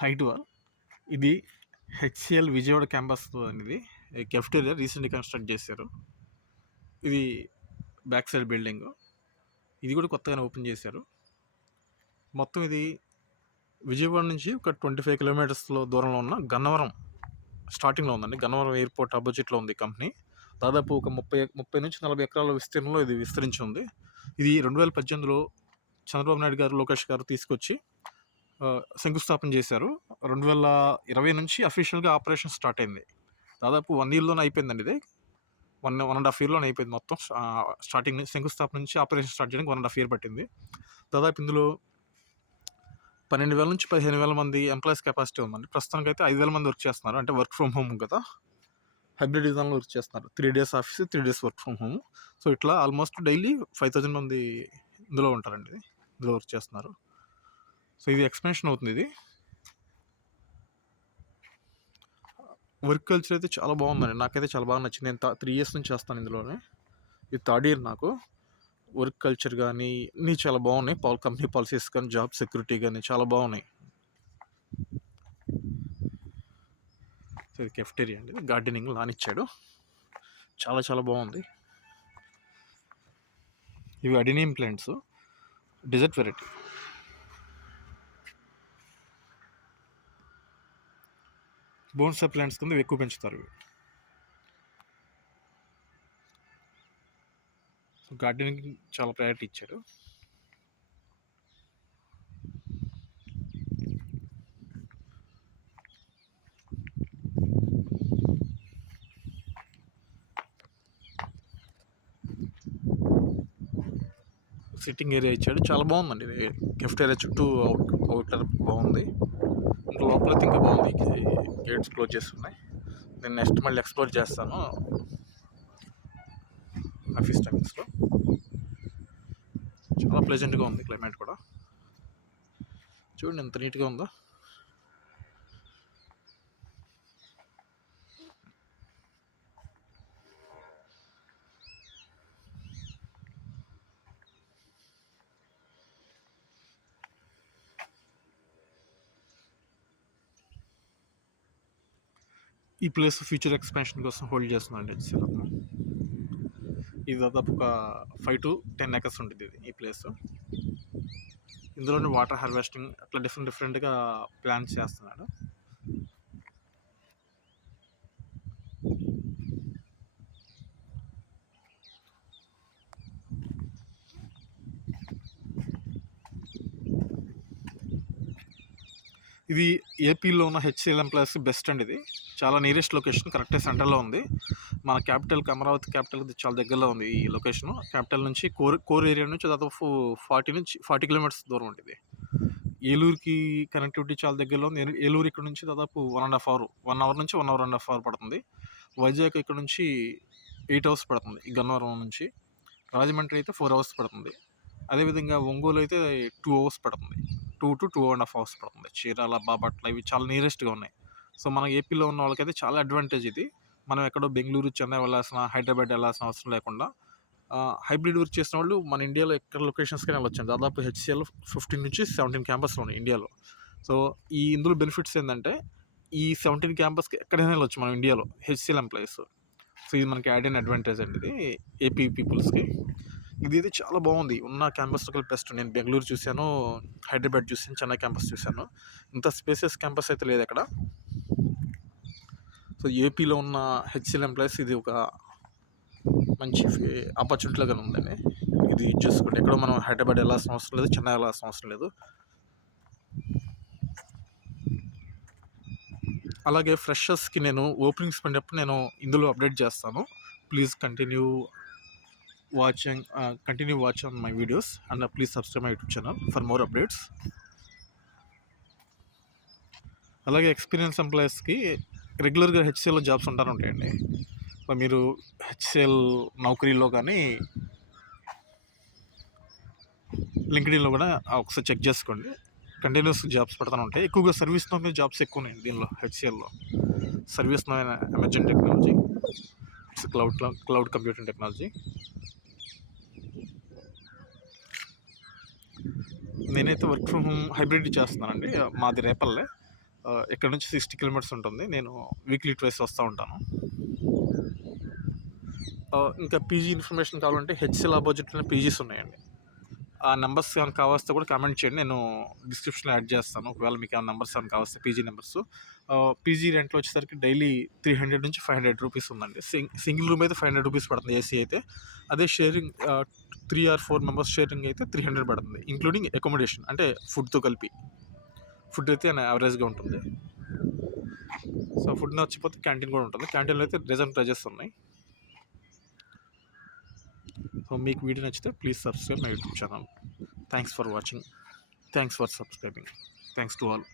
Height wall ఇది HCl Vijayawada campus అనేది cafeteria రీసెంట్గా కన్స్ట్రక్ట్ చేశారు. ఇది బ్యాక్ సైడ్ బిల్డింగ్, ఇది కూడా కొత్తగానే ఓపెన్ చేశారు. మొత్తం ఇది విజయవాడ నుంచి ఒక 25 కిలోమీటర్స్లో దూరంలో ఉన్న గన్నవరం స్టార్టింగ్లో ఉందండి. గన్నవరం ఎయిర్పోర్ట్ అపోజిట్లో ఉంది కంపెనీ. దాదాపు ఒక 30 నుంచి 40 ఎకరాల విస్తీర్ణంలో ఇది విస్తరించి ఉంది. ఇది 2018లో చంద్రబాబు నాయుడు గారు, లోకేష్ గారు తీసుకొచ్చి శంకుస్థాపన చేశారు. 2020 నుంచి అఫీషియల్గా ఆపరేషన్ స్టార్ట్ అయింది. దాదాపు 1 ఇయర్లోనే అయిపోయిందండి. ఇది 1.5 ఇయర్లోనే అయిపోయింది మొత్తం. స్టార్టింగ్ శంకుస్థాపన నుంచి ఆపరేషన్ స్టార్ట్ చేయడానికి 1.5 ఇయర్ పట్టింది. దాదాపు ఇందులో 12,000 నుంచి 15,000 మంది ఎంప్లాయీస్ కెపాసిటీ ఉందండి. ప్రస్తుతానికి అయితే 5,000 మంది వర్క్ చేస్తున్నారు. అంటే వర్క్ ఫ్రమ్ హోమ్ కదా, హైబ్రిడ్ విధానంలో వర్క్ చేస్తున్నారు. 3 days office, 3 days work from home. So ఇట్లా ఆల్మోస్ట్ డైలీ 5,000 మంది ఇందులో ఉంటారండి, ఇందులో వర్క్ చేస్తున్నారు. సో ఇది ఎక్స్పెన్షన్ అవుతుంది. ఇది వర్క్ కల్చర్ అయితే చాలా బాగుందండి, నాకైతే చాలా బాగా నచ్చింది. నేను 3 years నుంచి చేస్తాను ఇందులోనే. ఇది 3rd year నాకు. వర్క్ కల్చర్ కానీ అన్నీ చాలా బాగున్నాయి. కంపెనీ పాలసీస్ కానీ, జాబ్ సెక్యూరిటీ కానీ చాలా బాగున్నాయి. సో ఇది కెఫ్టేరియా అండి, గార్డెనింగ్ లాన్ ఇచ్చాడు, చాలా చాలా బాగుంది. ఇవి adenium plants, desert variety. Bonsai plants కింద ఎక్కువ పెంచుతారు ఇవి. గార్డెనింగ్ చాలా ప్రయారిటీ ఇచ్చారు. సిట్టింగ్ ఏరియా ఇచ్చాడు, చాలా బాగుందండి. ఇది కెఫ్టేరియా చుట్టూ అవుటర్ బాగుంది. ఇంకా లోపలైతే ఇంకా బాగుంది. గేట్స్ క్లోజ్ చేస్తున్నాయి. నేను నెక్స్ట్ మళ్ళీ ఎక్స్ప్లోర్ చేస్తాను ఆఫీస్ టైమింగ్స్లో. చాలా ప్లెజెంట్గా ఉంది, క్లైమేట్ కూడా చూడండి ఎంత నీట్గా ఉందో. ఈ ప్లేస్ ఫ్యూచర్ ఎక్స్పాన్షన్ కోసం హోల్డ్ చేస్తున్నాండి హెచ్సిఎల్. ఇది దాదాపు ఒక 5 to 10 acres ఉంటుంది ఈ ప్లేస్. ఇందులోనే వాటర్ హార్వెస్టింగ్ అట్లా డిఫరెంట్గా ప్లాన్స్ చేస్తున్నాడు. ఇది ఏపీలో ఉన్న హెచ్సిఎల్ ఎంప్లాయీస్ బెస్ట్ అండి. ఇది చాలా నియరెస్ట్ లొకేషన్, కరెక్ట్గా సెంటర్లో ఉంది. మన క్యాపిటల్ అమరావతి క్యాపిటల్ చాలా దగ్గరలో ఉంది ఈ లొకేషన్. క్యాపిటల్ నుంచి కోర్ ఏరియా నుంచి దాదాపు 40 కిలోమీటర్స్ దూరం ఉంటుంది. ఏలూరుకి కనెక్టివిటీ చాలా దగ్గరలో ఉంది. ఏలూరు ఇక్కడ నుంచి దాదాపు 1.5 hour, 1 hour నుంచి 1.5 hour పడుతుంది. వైజాగ్ ఇక్కడ నుంచి 8 hours పడుతుంది ఈ గన్నవరం నుంచి. రాజమండ్రి అయితే 4 hours పడుతుంది. అదేవిధంగా ఒంగోలు అయితే 2 hours పడుతుంది. 2 to 2.5 hours పడుతుంది. చీరాల, బాపట్ల ఇవి చాలా నియరెస్ట్గా ఉన్నాయి. సో మన ఏపీలో ఉన్న వాళ్ళకైతే చాలా అడ్వాంటేజ్ ఇది. మనం ఎక్కడో బెంగళూరు, చెన్నై వెళ్ళాల్సిన, హైదరాబాద్ వెళ్ళాల్సిన అవసరం లేకుండా హైబ్రిడ్ వర్క్ చేసిన వాళ్ళు మన ఇండియాలో ఎక్కడ లొకేషన్స్కి వెళ్ళొచ్చు. దాదాపు హెచ్సిఎల్ 15 నుంచి 17 క్యాంపస్లు ఉన్నాయి ఇండియాలో. సో ఇందులో బెనిఫిట్స్ ఏంటంటే ఈ 17 క్యాంపస్కి ఎక్కడైనా వెళ్ళొచ్చు మనం ఇండియాలో హెచ్సిఎల్ ఎంప్లాయీస్. సో ఇది మనకి యాడ్ అయిన అడ్వాంటేజ్ అండి ఇది ఏపీ పీపుల్స్కి. ఇది అయితే చాలా బాగుంది. ఉన్న క్యాంపస్లో కలిపి బెస్ట్. నేను బెంగళూరు చూశాను, హైదరాబాద్ చూశాను, చెన్నై క్యాంపస్ చూశాను. ఇంత స్పేసెస్ క్యాంపస్ అయితే లేదు ఎక్కడ. సో ఏపీలో ఉన్న హెచ్సిఎల్ ఎంప్లాయీస్ ఇది ఒక మంచి ఆపర్చునిటీలాగా ఉందండి. ఇది యూజ్ చేసుకోండి. ఎక్కడో మనం హైదరాబాద్ వెళ్ళాల్సిన అవసరం లేదు, చెన్నై వెళ్ళాల్సిన అవసరం లేదు. అలాగే ఫ్రెషర్స్కి నేను ఓపెనింగ్స్ పడినప్పుడు నేను ఇందులో అప్డేట్ చేస్తాను. Please continue watch on my videos and please subscribe my YouTube channel for more updates. అలాగే ఎక్స్పీరియన్స్ ఎంప్లాయీస్కి రెగ్యులర్గా హెచ్సిఎల్లో జాబ్స్ ఉంటాయండి. మీరు హెచ్సిఎల్ నౌకరీలో కానీ లింక్డ్ఇన్లో కూడా ఒకసారి చెక్ చేసుకోండి. కంటిన్యూస్ జాబ్స్ పెడతానే ఉంటాయి. ఎక్కువగా సర్వీస్ నో మీద జాబ్స్ ఎక్కువ ఉన్నాయి దీనిలో హెచ్సిఎల్లో. ServiceNow emergent technology, it's cloud computing technology. నేనైతే వర్క్ ఫ్రమ్ హోమ్ హైబ్రిడ్ చేస్తున్నానండి. మాది రేపల్లె. ఇక్కడ నుంచి 60 కిలోమీటర్స్ ఉంటుంది. నేను వీక్లీ ట్వైస్ వస్తూ ఉంటాను. ఇంకా పీజీ ఇన్ఫర్మేషన్ కావాలంటే హెచ్సిఎల్ ఆపోజిట్లోనే పీజీస్ ఉన్నాయండి. ఆ నెంబర్స్ ఏమైనా కావస్తే కూడా కామెంట్ చేయండి. నేను డిస్క్రిప్షన్లో యాడ్ చేస్తాను. ఒకవేళ మీకు ఏమైనా నెంబర్స్ ఏమైనా కావస్తే పీజీ నెంబర్స్. పీజీ రెంట్లో వచ్చేసరికి డైలీ 300 నుంచి 500 రూపీస్ ఉందండి. సింగిల్ రూమ్ అయితే 500 రూపీస్ పడుతుంది ఏసీ అయితే. అదే షేరింగ్ 3 or 4 మెంబర్స్ షేరింగ్ అయితే 300 పడుతుంది, ఇంక్లూడింగ్ అకామిడేషన్ అంటే ఫుడ్తో కలిపి. ఫుడ్ అయితే యావరేజ్గా ఉంటుంది. సో ఫుడ్ నచ్చిపోతే క్యాంటీన్ కూడా ఉంటుంది. క్యాంటీన్లో అయితే రీజన్ ప్రైజెస్ ఉన్నాయి. సో మీకు వీడియో నచ్చితే please subscribe my YouTube channel. Thanks for watching. Thanks for subscribing. Thanks to all.